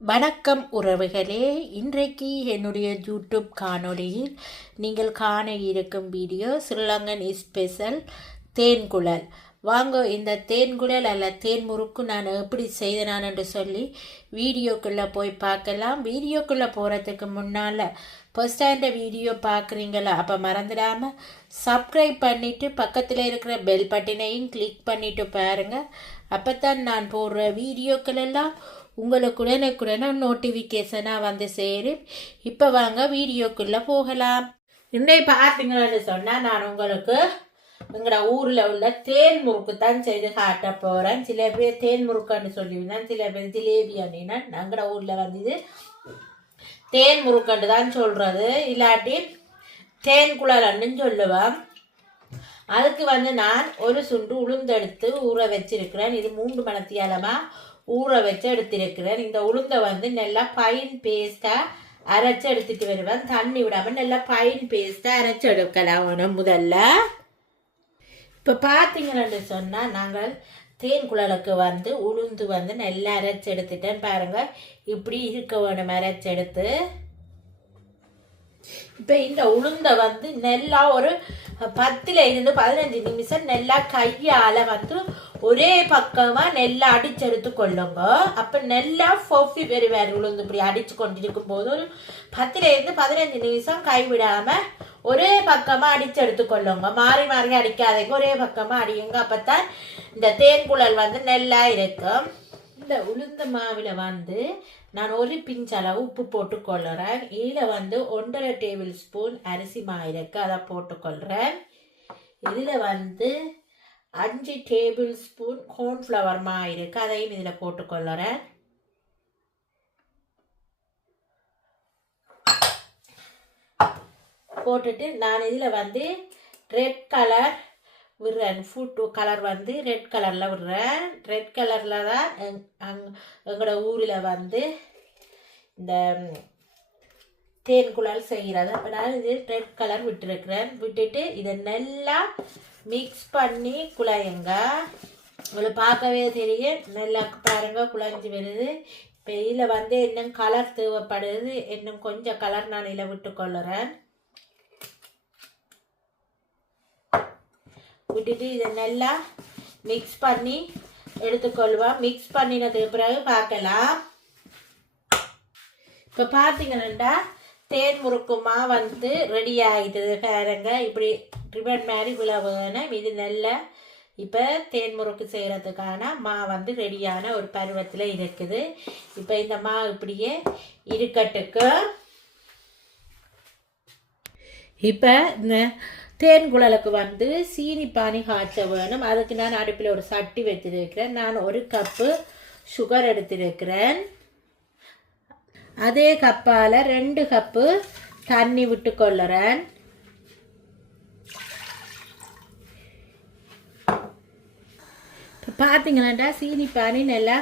வணக்கம் உறவுகளே. இன்றைக்கு என்னுடைய யூடியூப் காணொளியில் நீங்கள் காண இருக்கும் வீடியோ ஸ்ரீலங்கன் ஸ்பெஷல் தேன்குழல் வாங்க இந்த தேன்குழல் அல்ல தேன் முறுக்கு நான் எப்படி செய்தனான் என்று சொல்லி வீடியோக்குள்ளே போய் பார்க்கலாம். வீடியோக்குள்ளே போகிறதுக்கு முன்னால் ஃபர்ஸ்ட் டைம் வீடியோ பார்க்குறீங்களா? அப்போ மறந்துடாமல் சப்ஸ்கிரைப் பண்ணிவிட்டு பக்கத்தில் இருக்கிற பெல் பட்டினையும் கிளிக் பண்ணிவிட்டு பாருங்கள் அப்போ தான் நான் போடுற வீடியோக்கள் எல்லாம் உங்களுக்குடனுக்குடனே நோட்டிஃபிகேஷனாக வந்து சேரும். இப்போ வாங்க வீடியோக்குள்ளே போகலாம். இன்னை பார்த்தீங்கன்னு சொன்னால் நான் உங்களுக்கு எங்களோட ஊரில் உள்ள தேன் முறுக்கு தான் செய்து காட்ட போகிறேன் சில பேர் தேன் முறுக்குன்னு சொல்லியிருந்தேன் சில பேர் ஜிலேபி அப்படின்னா எங்களோட ஊரில் வந்து இது தேன் முறுக்கண்டு தான் சொல்கிறது இல்லாட்டி தேன் குழலன்னு சொல்லுவேன் அதுக்கு வந்து நான் ஒரு சுண்டு உளுந்தெடுத்து ஊற வச்சிருக்கிறேன். இது மூன்று மணத்தியாலமாக ஊற வச்சு எடுத்திருக்கிறேன். இந்த உளுந்தை வந்து நல்லா பைன் பேஸ்ட்டாக அரைச்சி எடுத்துட்டு வருவேன். தண்ணி விடாமல் நல்லா பைன் பேஸ்ட்டாக அரைச்சி எடுக்கலாம் வேணும் முதல்ல. இப்போ பார்த்தீங்கன்னு சொன்னால் நாங்கள் தேன் குழலுக்கு வந்து உளுந்து வந்து நல்லா அரைச்சி எடுத்துட்டேன் பாருங்கள் இப்படி இருக்க வேணும் அரைச்சி எடுத்து. இப்போ இந்த உளுந்தை வந்து நல்லா ஒரு பத்துல இருந்து பதினஞ்சு நிமிஷம் நல்லா கையால் வந்து ஒரே பக்கமாக நெல்லை அடிச்செடுத்து கொள்ளுங்க. அப்போ நல்லா ஃபொஃபி பெறுவார் உளுந்து இப்படி அடித்து கொண்டிருக்கும் போது ஒரு பத்துல இருந்து பதினஞ்சு நிமிஷம் கைவிடாமல் ஒரே பக்கமாக அடிச்சு எடுத்துக்கொள்ளுங்க மாறி மாறி அடிக்காதீங்க. ஒரே பக்கமாக அடியுங்க. அப்போ தான் இந்த தேன்குழல் வந்து நெல்லா இருக்கும். இந்த உளுந்த மாவில் வந்து நான் ஒரு பிஞ்ச் அளவு உப்பு போட்டுக்கொள்கிறேன் இதில் வந்து ஒன்றரை டேபிள் ஸ்பூன் அரிசி மா இருக்குது அதை போட்டுக்கொள்கிறேன் இதில் வந்து அஞ்சு டேபிள் ஸ்பூன் கோர்ன்ஃப்ளவர் மா அதையும் இதில் போட்டுக்கொள்கிறேன் போட்டுட்டு நான் இதில் வந்து ரெட் கலர் விடுறேன். ஃபுட் கலர் வந்து ரெட் கலரில் விடுறேன். ரெட் கலரில் தான் எங் அங் எங்களோட ஊரில் வந்து இந்த தேன் குழல் செய்கிறது அப்போ நான் இது ரெட் கலர் விட்டுருக்கிறேன். விட்டுட்டு இதை நல்லா மிக்ஸ் பண்ணி குழையுங்க. உங்களை பார்க்கவே தெரியும். நல்லா பாருங்க குழஞ்சி வருது. இப்போ இதில் வந்து இன்னும் கலர் தேவைப்படுது. இன்னும் கொஞ்சம் கலர் நான் இதில் விட்டுக்கொள்ளுறேன். விட்டுட்டு இதை நல்லா மிக்ஸ் பண்ணி எடுத்துக்கொள்வோம். மிக்ஸ் பண்ணினதுக்கு பிறகு பார்க்கலாம். இப்போ பார்த்தீங்கன்னா தேன் முறுக்குமா வந்து ரெடி ஆகிட்டது பாருங்க இப்படி ரிபன் மாதிரி விழா இது நல்ல இப்போ தேன் முறுக்கு செய்கிறதுக்கான மா வந்து ரெடியான ஒரு பருவத்தில் இருக்குது. இப்போ இந்த மா இப்படியே இருக்கட்டுக்கு. இப்போ இந்த தேன் குழலுக்கு வந்து சீனி பானி காய்ச்ச வேணும். அதுக்கு நான் அடுப்பில் ஒரு சட்டி வச்சிருக்கிறேன். நான் ஒரு கப்பு சுகர் எடுத்திருக்கிறேன். அதே கப்பால் ரெண்டு கப்பு தண்ணி விட்டு கொள்ளுறேன். பார்த்தீங்கன்னா சீனி பானி நல்லா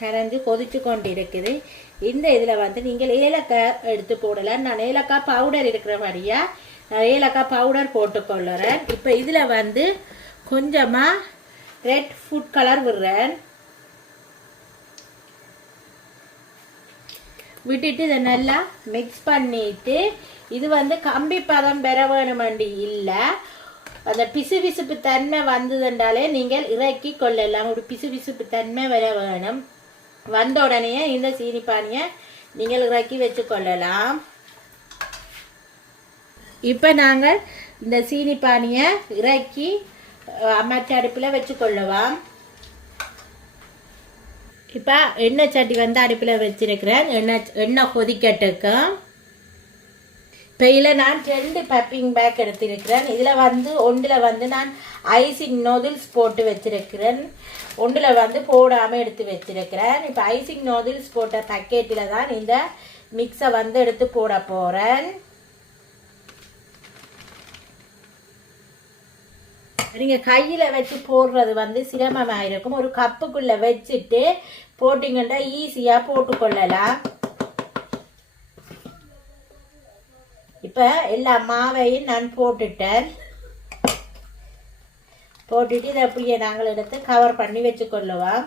கரைஞ்சி கொதிச்சு கொண்டு இருக்குது இந்த இதில் வந்து நீங்கள் ஏலக்காய் எடுத்து போடலாம். நான் ஏலக்காய் பவுடர் இருக்கிற மாதிரியாக ஏலக்காய் பவுடர் போட்டுக்கொள்ளுறேன். இப்போ இதில் வந்து கொஞ்சமாக ரெட் ஃபுட் கலர் விடுறேன். விட்டுட்டு இதை நல்லா மிக்ஸ் பண்ணிட்டு இது வந்து கம்பி பதம் பெற வேணுமண்டி? இல்லை. அந்த பிசு பிசுப்பு தன்மை வந்ததுன்றாலே நீங்கள் இறக்கி கொள்ளலாம். ஒரு பிசு பிசுப்பு தன்மை வர வேணும். வந்த உடனே இந்த சீனிப்பானியை நீங்கள் இறக்கி வச்சு கொள்ளலாம். இப்போ நாங்கள் இந்த சீனிப்பானியை இறக்கி மற்ற அடுப்பில் வச்சு கொள்ளலாம் இப்போ எண்ணெய் சட்டி வந்து அடுப்பில் வச்சுருக்கிறேன். எண்ணெய் எண்ணெய் கொதிக்கட்டுக்கும் இப்போ இதில் நான் ரெண்டு பப்பிங் பேக் எடுத்திருக்கிறேன். இதில் வந்து ஒன்றில் வந்து நான் ஐசிங் நோதில்ஸ் போட்டு வச்சிருக்கிறேன். ஒன்றில் வந்து போடாமல் எடுத்து வச்சுருக்கிறேன். இப்போ ஐசிங் நோதில்ஸ் போட்ட பக்கெட்டில் தான் இந்த மிக்ஸை வந்து எடுத்து போட போகிறேன் நீங்கள் கையில் வச்சு போடுறது வந்து சிரமமாக இருக்கும். ஒரு கப்புக்குள்ளே வச்சுட்டு போட்டிங்கன்னா ஈஸியாக போட்டுக்கொள்ளலாம். இப்போ எல்லா மாவையும் நான் போட்டுட்டேன். போட்டுட்டு இதை அப்படியே நாங்கள் எடுத்து கவர் பண்ணி வச்சுக்கொள்ளுவோம்.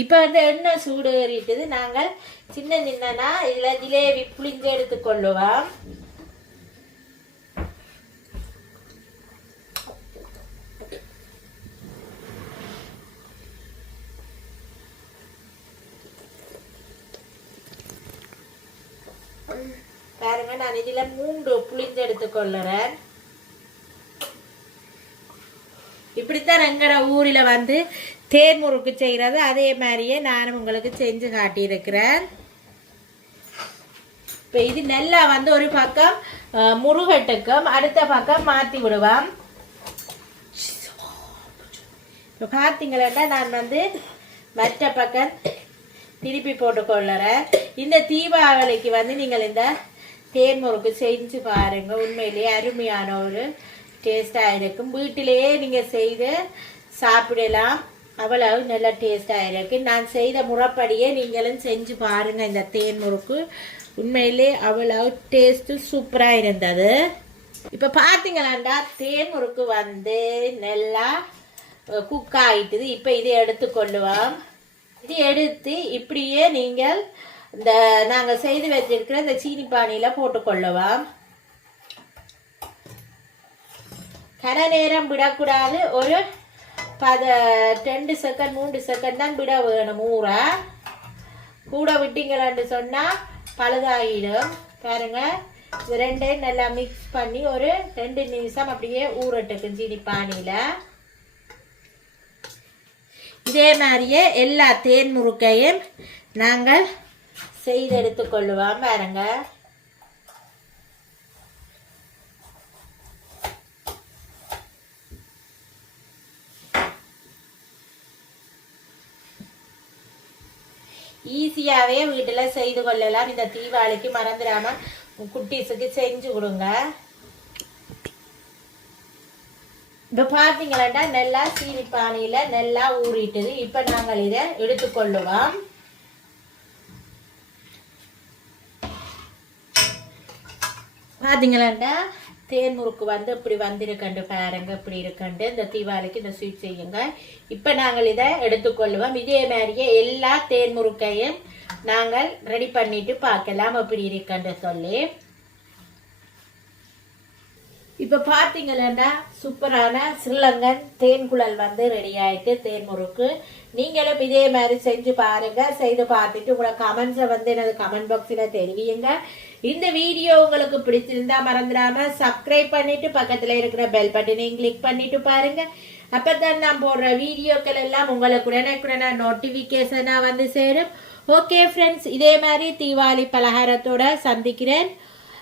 இப்போ வந்து எண்ணெய் சூடு ஏறிட்டது? நாங்கள் சின்ன சின்னனா இதில் ஜிலேபி புளிஞ்சு எடுத்துக்கொள்ளுவோம். பாருங்க நான் இதில் மூன்று புளிஞ்சு எடுத்துக்கொள்ளுறேன் இப்படித்தான் எங்களோட ஊரில் வந்து தேன் முறுக்கு செய்கிறது அதே மாதிரியே நானும் உங்களுக்கு செஞ்சு காட்டியிருக்கிறேன். இப்போ இது நல்லா வந்து ஒரு பக்கம் முருகட்டுக்கும் அடுத்த பக்கம் மாற்றி விடுவோம். இப்போ பார்த்தீங்களா நான் வந்து மற்ற பக்கம் திருப்பி போட்டுக்கொள்ளுறேன் இந்த தீபாவளிக்கு வந்து நீங்கள் இந்த தேன் முறுக்கு செஞ்சு பாருங்க. உண்மையிலேயே அருமையான ஒரு டேஸ்டாக இருக்கும் வீட்டிலேயே நீங்கள் செய்து சாப்பிடலாம். அவ்வளவு நல்ல டேஸ்டாக இருக்கு. நான் செய்த முறைப்படியே நீங்களும் செஞ்சு பாருங்கள் இந்த தேன் முறுக்கு உண்மையிலே அவ்வளவு டேஸ்ட்டு சூப்பராக இருந்தது. இப்போ பார்த்தீங்களாண்டா தேன் முறுக்கு வந்து நல்லா குக் ஆகிட்டுது இப்போ இதை எடுத்துக்கொள்ளுவோம். இது எடுத்து இப்படியே நீங்கள் இந்த நாங்கள் செய்து வச்சிருக்கிற இந்த சீனி பானியில் போட்டுக்கொள்ளவா? கரை நேரம் விடக்கூடாது. ஒரு பத ரெண்டு செகண்ட் மூன்று செகண்ட் தான் விட வேணும் ஊற. கூட விட்டீங்களான்னு சொன்னால் பழுதாகிடும். பாருங்க. இது ரெண்டையும் நல்லா மிக்ஸ் பண்ணி ஒரு ரெண்டு நிமிஷம் அப்படியே ஊறட்டுக்கும் சீனி பானியில். இதே மாதிரியே எல்லா தேன் முறுக்கையும் நாங்கள் செய்து எடுத்துக்கொள்ளுவான் பாருங்க. ஈஸியாகவே வீட்டில் செய்து கொள்ளலாம். இந்த தீபாவளிக்கு மறந்துடாம குட்டீஸுக்கு செஞ்சு கொடுங்க. இப்போ பார்த்தீங்களா நல்லா சீனி பானையில் நல்லா ஊறிட்டுது. இப்போ நாங்கள் இதை எடுத்துக்கொள்ளுவோம். பார்த்தீங்களாண்டா தேன் முறுக்கு வந்து இப்படி வந்திருக்கண்டு பாருங்க இப்படி இருக்கண்டு. இந்த தீபாவளிக்கு இந்த ஸ்வீட் செய்யுங்க. இப்போ நாங்கள் இதை எடுத்துக்கொள்ளுவோம். இதே மாதிரியே எல்லா தேன் முறுக்கையும் நாங்கள் ரெடி பண்ணிட்டு பார்க்கலாம். அப்படி இருக்கண்டு சொல்லி. இப்போ பார்த்தீங்கன்னா சூப்பரான ஸ்ரீலங்கன் தேன் குழல் வந்து ரெடி ஆயிட்டு தேன் முறுக்கு. நீங்களும் இதே மாதிரி செஞ்சு பாருங்க. செய்து பார்த்துட்டு உங்களோட கமெண்ட்ஸை வந்து எனது கமெண்ட் பாக்ஸில் தெரிவியுங்க. இந்த வீடியோ உங்களுக்கு பிடிச்சிருந்தா மறந்துடாம சப்ஸ்கிரைப் பண்ணிட்டு பக்கத்தில் இருக்கிற பெல் பட்டனையும் கிளிக் பண்ணிட்டு பாருங்க. அப்பதான் நான் போடுற வீடியோக்கள் எல்லாம் உங்களுக்கு உடனே நோட்டிஃபிகேஷனாக வந்து சேரும். ஓகே ஃப்ரெண்ட்ஸ் இதே மாதிரி தீபாவளி பலகாரத்தோட சந்திக்கிறேன்.